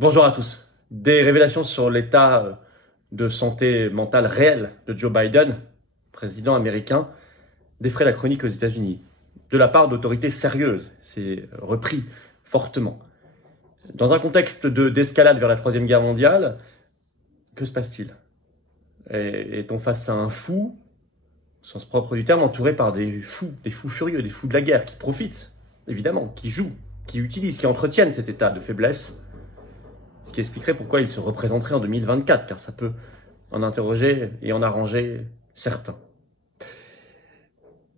Bonjour à tous. Des révélations sur l'état de santé mentale réel de Joe Biden, président américain, défraient la chronique aux États-Unis, de la part d'autorités sérieuses. C'est repris fortement. Dans un contexte d'escalade vers la Troisième Guerre mondiale, que se passe-t-il? Est-on face à un fou, au sens propre du terme, entouré par des fous furieux, des fous de la guerre, qui profitent, évidemment, qui jouent, qui utilisent, qui entretiennent cet état de faiblesse? Ce qui expliquerait pourquoi il se représenterait en 2024, car ça peut en interroger et en arranger certains.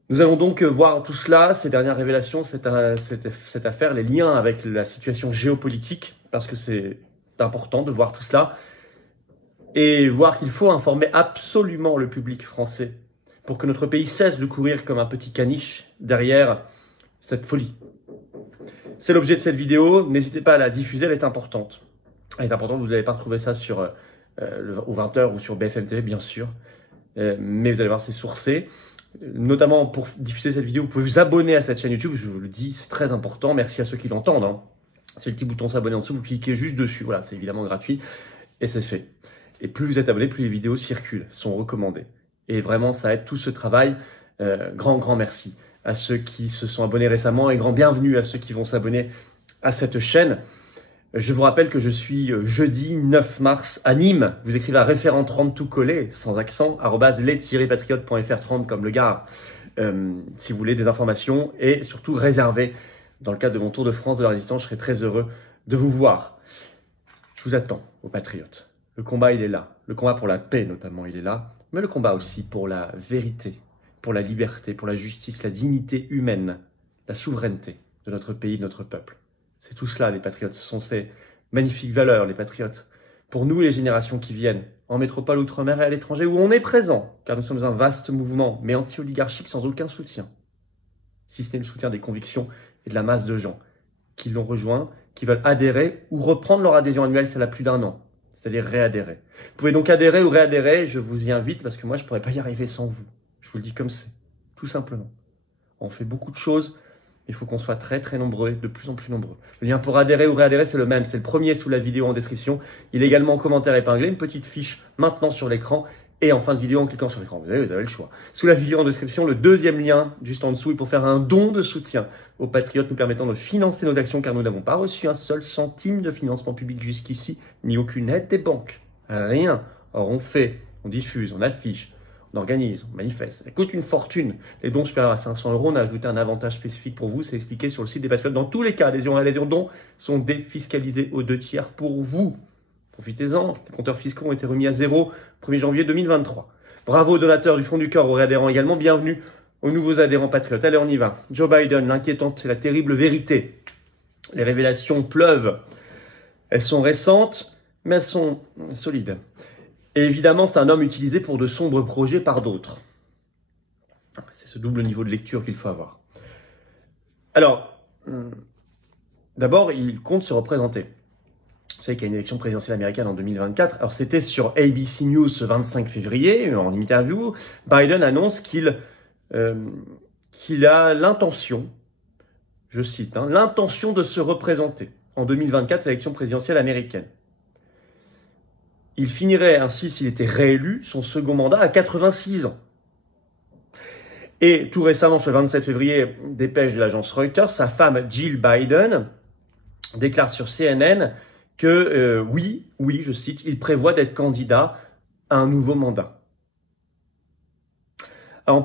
Nous allons donc voir tout cela, ces dernières révélations, cette affaire, les liens avec la situation géopolitique, parce que c'est important de voir tout cela, et voir qu'il faut informer absolument le public français pour que notre pays cesse de courir comme un petit caniche derrière cette folie. C'est l'objet de cette vidéo, n'hésitez pas à la diffuser, elle est importante. Elle est importante, vous n'allez pas retrouver ça sur aux 20h ou sur BFM TV, bien sûr, mais vous allez voir, c'est sourcé. Notamment pour diffuser cette vidéo, vous pouvez vous abonner à cette chaîne YouTube, je vous le dis, c'est très important. Merci à ceux qui l'entendent. Hein. C'est le petit bouton s'abonner en dessous, vous cliquez juste dessus. Voilà, c'est évidemment gratuit et c'est fait. Et plus vous êtes abonné, plus les vidéos circulent, sont recommandées. Et vraiment, ça aide tout ce travail. Grand merci à ceux qui se sont abonnés récemment et grand bienvenue à ceux qui vont s'abonner à cette chaîne. Je vous rappelle que je suis jeudi 9 mars à Nîmes. Vous écrivez à référent 30 tout collé, sans accent, @les-patriotes.fr 30 comme le Gard, si vous voulez des informations et surtout réservé dans le cadre de mon tour de France de la résistance. Je serai très heureux de vous voir. Je vous attends, aux patriotes. Le combat, il est là. Le combat pour la paix, notamment, il est là. Mais le combat aussi pour la vérité, pour la liberté, pour la justice, la dignité humaine, la souveraineté de notre pays, de notre peuple. C'est tout cela, les patriotes. Ce sont ces magnifiques valeurs, les patriotes. Pour nous, les générations qui viennent, en métropole, outre-mer et à l'étranger, où on est présent, car nous sommes un vaste mouvement, mais anti-oligarchique sans aucun soutien. Si ce n'est le soutien des convictions et de la masse de gens qui l'ont rejoint, qui veulent adhérer ou reprendre leur adhésion annuelle, c'est là plus d'1 an. C'est-à-dire réadhérer. Vous pouvez donc adhérer ou réadhérer, je vous y invite, parce que moi, je ne pourrais pas y arriver sans vous. Je vous le dis comme c'est, tout simplement. On fait beaucoup de choses. Il faut qu'on soit très nombreux, de plus en plus nombreux. Le lien pour adhérer ou réadhérer, c'est le même. C'est le premier sous la vidéo en description. Il est également en commentaire épinglé, une petite fiche maintenant sur l'écran. Et en fin de vidéo, en cliquant sur l'écran, vous avez le choix. Sous la vidéo en description, le deuxième lien, juste en dessous, est pour faire un don de soutien aux patriotes nous permettant de financer nos actions, car nous n'avons pas reçu un seul centime de financement public jusqu'ici, ni aucune aide des banques. Rien. Or, on fait, on diffuse, on affiche, on organise, on manifeste. Ça coûte une fortune. Les dons supérieurs à 500 €, on a ajouté un avantage spécifique pour vous, c'est expliqué sur le site des Patriotes. Dans tous les cas, adhésion dons sont défiscalisés aux 2/3 pour vous. Profitez-en, les compteurs fiscaux ont été remis à 0 1er janvier 2023. Bravo aux donateurs du fond du cœur, aux réadhérents également, bienvenue aux nouveaux adhérents patriotes. Allez, on y va. Joe Biden, l'inquiétante et la terrible vérité. Les révélations pleuvent. Elles sont récentes, mais elles sont solides. Et évidemment, c'est un homme utilisé pour de sombres projets par d'autres. C'est ce double niveau de lecture qu'il faut avoir. Alors, d'abord, il compte se représenter. Vous savez qu'il y a une élection présidentielle américaine en 2024. Alors, c'était sur ABC News ce 25 février, en interview. Biden annonce qu'il a l'intention, je cite, l'intention de se représenter en 2024 à l'élection présidentielle américaine. Il finirait ainsi, s'il était réélu, son second mandat à 86 ans. Et tout récemment, ce 27 février, dépêche de l'agence Reuters, sa femme Jill Biden déclare sur CNN que oui, je cite, il prévoit d'être candidat à un nouveau mandat. Alors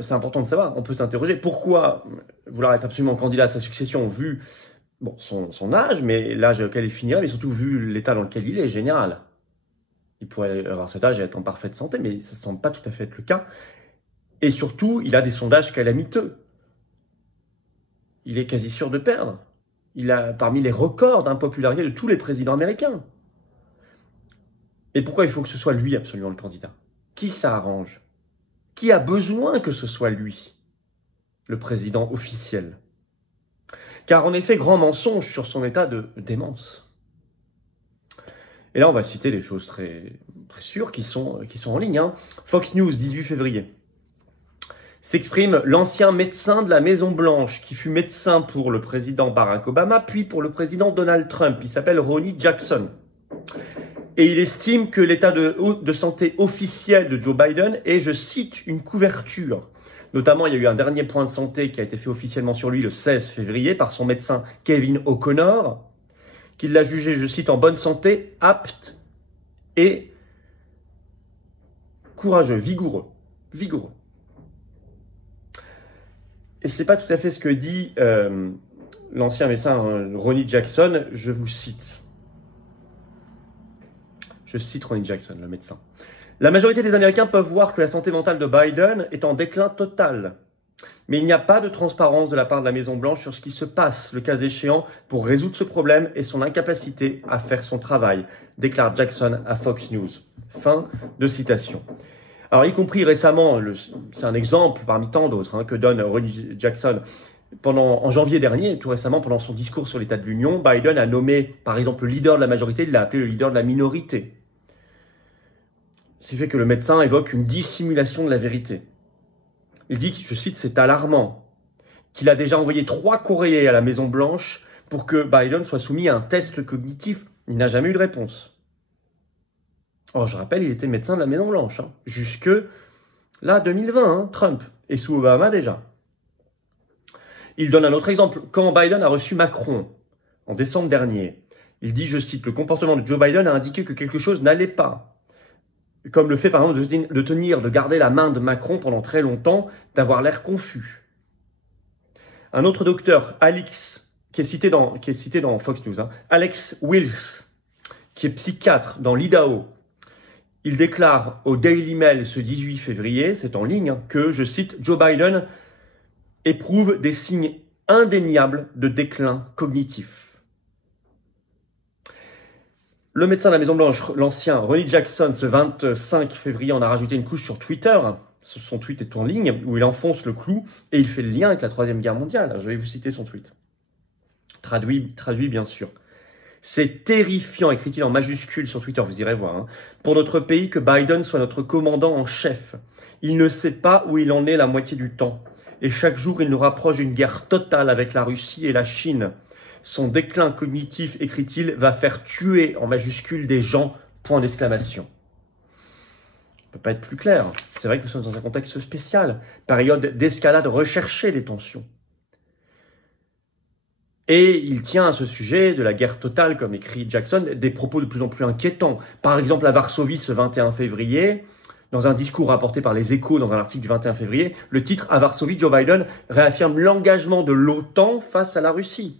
c'est important de savoir, on peut s'interroger pourquoi vouloir être absolument candidat à sa succession vu son âge, mais l'âge auquel il finirait, mais surtout vu l'état dans lequel il est, général. Il pourrait avoir cet âge et être en parfaite santé, mais ça ne semble pas tout à fait être le cas. Et surtout, il a des sondages calamiteux. Il est quasi sûr de perdre. Il a parmi les records d'impopularité de tous les présidents américains. Et pourquoi il faut que ce soit lui absolument le candidat? Qui ça arrange? Qui a besoin que ce soit lui, le président officiel? Car en effet, grand mensonge sur son état de démence. Et là, on va citer des choses très sûres qui sont en ligne. Fox News, 18 février. s'exprime l'ancien médecin de la Maison-Blanche, qui fut médecin pour le président Barack Obama, puis pour le président Donald Trump. Il s'appelle Ronny Jackson. Et il estime que l'état de santé officiel de Joe Biden est, je cite, une couverture. Notamment, il y a eu un dernier point de santé qui a été fait officiellement sur lui le 16 février par son médecin Kevin O'Connor, qui l'a jugé, je cite, en bonne santé, apte et courageux, vigoureux. Et c'est pas tout à fait ce que dit l'ancien médecin Ronny Jackson, je vous cite. Je cite Ronny Jackson, le médecin. La majorité des Américains peuvent voir que la santé mentale de Biden est en déclin total. Mais il n'y a pas de transparence de la part de la Maison-Blanche sur ce qui se passe, le cas échéant, pour résoudre ce problème et son incapacité à faire son travail, déclare Jackson à Fox News. Fin de citation. Alors, y compris récemment, c'est un exemple parmi tant d'autres que donne Ronny Jackson. En janvier dernier, tout récemment, pendant son discours sur l'état de l'Union, Biden a nommé, par exemple, le leader de la majorité, il l'a appelé le leader de la minorité. Ce qui fait que le médecin évoque une dissimulation de la vérité. Il dit, je cite, c'est alarmant, qu'il a déjà envoyé 3 courriers à la Maison-Blanche pour que Biden soit soumis à un test cognitif. Il n'a jamais eu de réponse. Or, je rappelle, il était médecin de la Maison-Blanche, jusque là, 2020, Trump, et sous Obama déjà. Il donne un autre exemple. Quand Biden a reçu Macron, en décembre dernier, il dit, je cite, le comportement de Joe Biden a indiqué que quelque chose n'allait pas. Comme le fait, par exemple, de garder la main de Macron pendant très longtemps, d'avoir l'air confus. Un autre docteur, Alex, qui est cité dans Fox News, Alex Wills, qui est psychiatre dans l'Idaho, il déclare au Daily Mail ce 18 février, c'est en ligne, que, je cite, Joe Biden éprouve des signes indéniables de déclin cognitif. Le médecin de la Maison-Blanche, l'ancien Ronny Jackson, ce 25 février, en a rajouté une couche sur Twitter. Son tweet est en ligne, où il enfonce le clou et il fait le lien avec la Troisième Guerre mondiale. Je vais vous citer son tweet. Traduit bien sûr. C'est terrifiant, écrit-il en majuscule sur Twitter, vous irez voir, pour notre pays que Biden soit notre commandant en chef. Il ne sait pas où il en est la moitié du temps. Et chaque jour, il nous rapproche d'une guerre totale avec la Russie et la Chine. Son déclin cognitif, écrit-il, va faire tuer en majuscule des gens, point d'exclamation. On ne peut pas être plus clair. C'est vrai que nous sommes dans un contexte spécial, période d'escalade recherchée des tensions. Et il tient à ce sujet de la guerre totale, comme écrit Jackson, des propos de plus en plus inquiétants. Par exemple, à Varsovie, ce 21 février, dans un discours rapporté par les Échos dans un article du 21 février, le titre « À Varsovie, Joe Biden réaffirme l'engagement de l'OTAN face à la Russie ».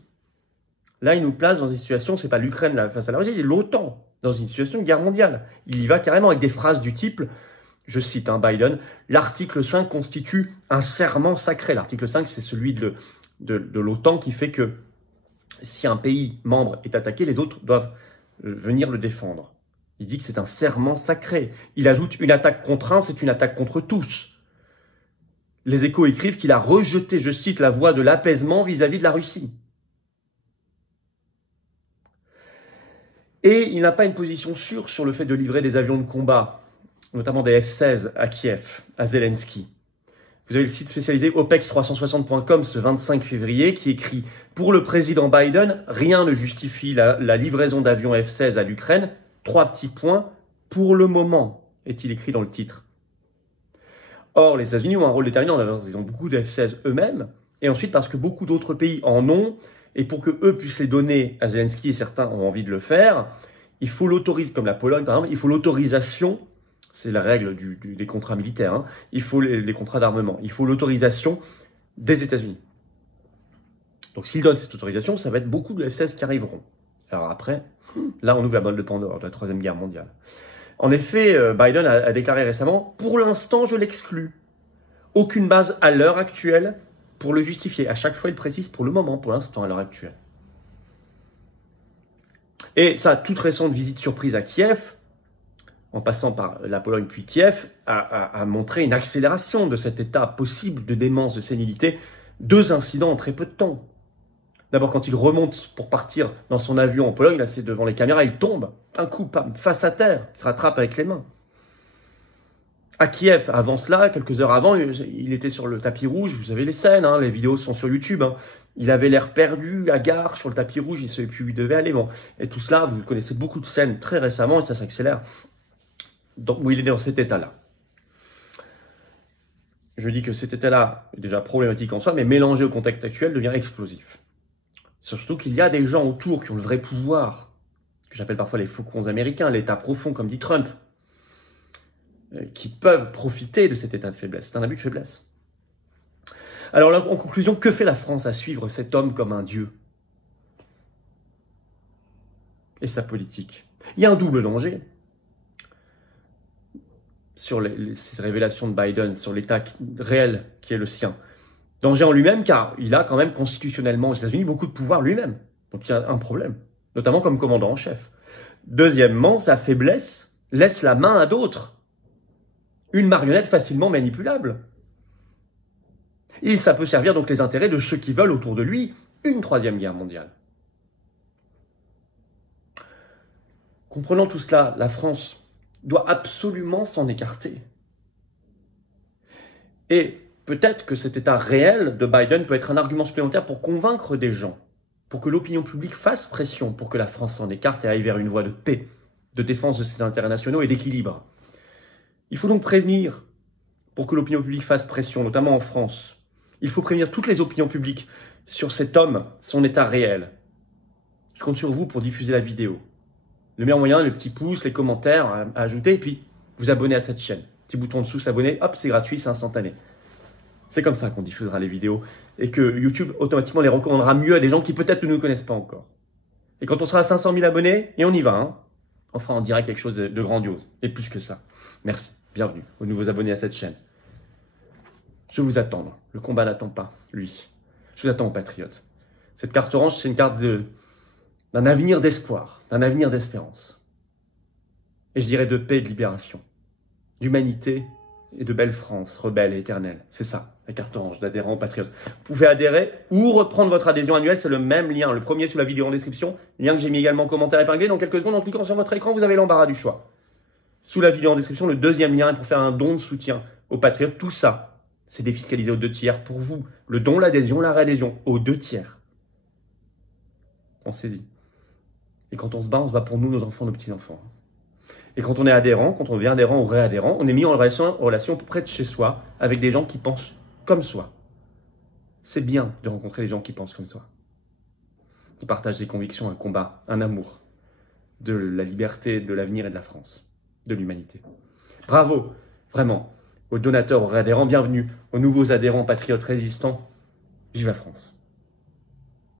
Là, il nous place dans une situation, c'est pas l'Ukraine face à la Russie, c'est l'OTAN, dans une situation de guerre mondiale. Il y va carrément avec des phrases du type, je cite Biden, l'article 5 constitue un serment sacré. L'article 5, c'est celui de l'OTAN qui fait que si un pays membre est attaqué, les autres doivent venir le défendre. Il dit que c'est un serment sacré. Il ajoute une attaque contre un, c'est une attaque contre tous. Les Échos écrivent qu'il a rejeté, je cite, la voie de l'apaisement vis-à-vis de la Russie. Et il n'a pas une position sûre sur le fait de livrer des avions de combat, notamment des F-16 à Kiev, à Zelensky. Vous avez le site spécialisé opex360.com ce 25 février qui écrit « Pour le président Biden, rien ne justifie la livraison d'avions F-16 à l'Ukraine. 3 petits points, pour le moment », est-il écrit dans le titre. Or, les États-Unis ont un rôle déterminant. Ils ont beaucoup de F-16 eux-mêmes, et ensuite parce que beaucoup d'autres pays en ont, et pour qu'eux puissent les donner à Zelensky, et certains ont envie de le faire, il faut l'autoriser, comme la Pologne par exemple, il faut l'autorisation, c'est la règle des contrats militaires, il faut les contrats d'armement, il faut l'autorisation des États-Unis. Donc s'ils donnent cette autorisation, ça va être beaucoup de F-16 qui arriveront. Alors après, là on ouvre la boîte de Pandore de la Troisième Guerre mondiale. En effet, Biden a déclaré récemment « Pour l'instant, je l'exclus. Aucune base à l'heure actuelle pour le justifier. » À chaque fois, il précise « pour le moment, pour l'instant, à l'heure actuelle. » Et sa toute récente visite surprise à Kiev, en passant par la Pologne puis Kiev, a montré une accélération de cet état possible de démence, de sénilité. 2 incidents en très peu de temps. D'abord, quand il remonte pour partir dans son avion en Pologne, là c'est devant les caméras, il tombe, un coup, face à terre, il se rattrape avec les mains. à Kiev. Avant cela, quelques heures avant, il était sur le tapis rouge. Vous avez les scènes, hein, les vidéos sont sur YouTube. Hein. Il avait l'air perdu, hagard, sur le tapis rouge, il ne savait plus où il devait aller. Bon. Et tout cela, vous connaissez beaucoup de scènes très récemment, et ça s'accélère. Donc, où il est dans cet état-là. Je dis que cet état-là est déjà problématique en soi, mais mélangé au contexte actuel devient explosif. Surtout qu'il y a des gens autour qui ont le vrai pouvoir, que j'appelle parfois les faucons américains, l'état profond, comme dit Trump, qui peuvent profiter de cet état de faiblesse. C'est un abus de faiblesse. Alors, en conclusion, que fait la France à suivre cet homme comme un dieu et sa politique? Il y a un double danger sur ces révélations de Biden, sur l'état réel qui est le sien. Danger en lui-même, car il a quand même constitutionnellement aux États-Unis beaucoup de pouvoir lui-même. Donc il y a un problème, notamment comme commandant en chef. Deuxièmement, sa faiblesse laisse la main à d'autres. Une marionnette facilement manipulable. Et ça peut servir donc les intérêts de ceux qui veulent autour de lui une troisième guerre mondiale. Comprenant tout cela, la France doit absolument s'en écarter. Et peut-être que cet état réel de Biden peut être un argument supplémentaire pour convaincre des gens, pour que l'opinion publique fasse pression pour que la France s'en écarte et aille vers une voie de paix, de défense de ses intérêts nationaux et d'équilibre. Il faut donc prévenir pour que l'opinion publique fasse pression, notamment en France. Il faut prévenir toutes les opinions publiques sur cet homme, son état réel. Je compte sur vous pour diffuser la vidéo. Le meilleur moyen, le petit pouce, les commentaires à ajouter, et puis vous abonner à cette chaîne. Petit bouton dessous, s'abonner, hop, c'est gratuit, c'est instantané. C'est comme ça qu'on diffusera les vidéos et que YouTube automatiquement les recommandera mieux à des gens qui peut-être ne nous connaissent pas encore. Et quand on sera à 500 000 abonnés, et on y va, hein, on fera en direct quelque chose de grandiose, et plus que ça. Merci, bienvenue aux nouveaux abonnés à cette chaîne. Je vous attends, le combat n'attend pas, lui. Je vous attends aux patriotes. Cette carte orange, c'est une carte d'un avenir d'espoir, d'un avenir d'espérance. Et je dirais de paix et de libération, d'humanité et de belle France, rebelle et éternelle. C'est ça, la carte orange d'adhérent aux patriotes. Vous pouvez adhérer ou reprendre votre adhésion annuelle, c'est le même lien. Le premier sous la vidéo en description, lien que j'ai mis également en commentaire épinglé. Dans quelques secondes, en cliquant sur votre écran, vous avez l'embarras du choix. Sous la vidéo en description, le deuxième lien est pour faire un don de soutien aux patriotes. Tout ça, c'est défiscalisé aux 2 tiers pour vous. Le don, l'adhésion, la réadhésion, aux 2 tiers. Pensez-y. Et quand on se bat pour nous, nos enfants, nos petits-enfants. Et quand on est adhérent, quand on devient adhérent ou réadhérent, on est mis en relation près de chez soi avec des gens qui pensent comme soi. C'est bien de rencontrer des gens qui pensent comme soi, qui partagent des convictions, un combat, un amour de la liberté, de l'avenir et de la France, de l'humanité. Bravo, vraiment, aux donateurs, aux réadhérents, bienvenue aux nouveaux adhérents patriotes résistants. Vive la France!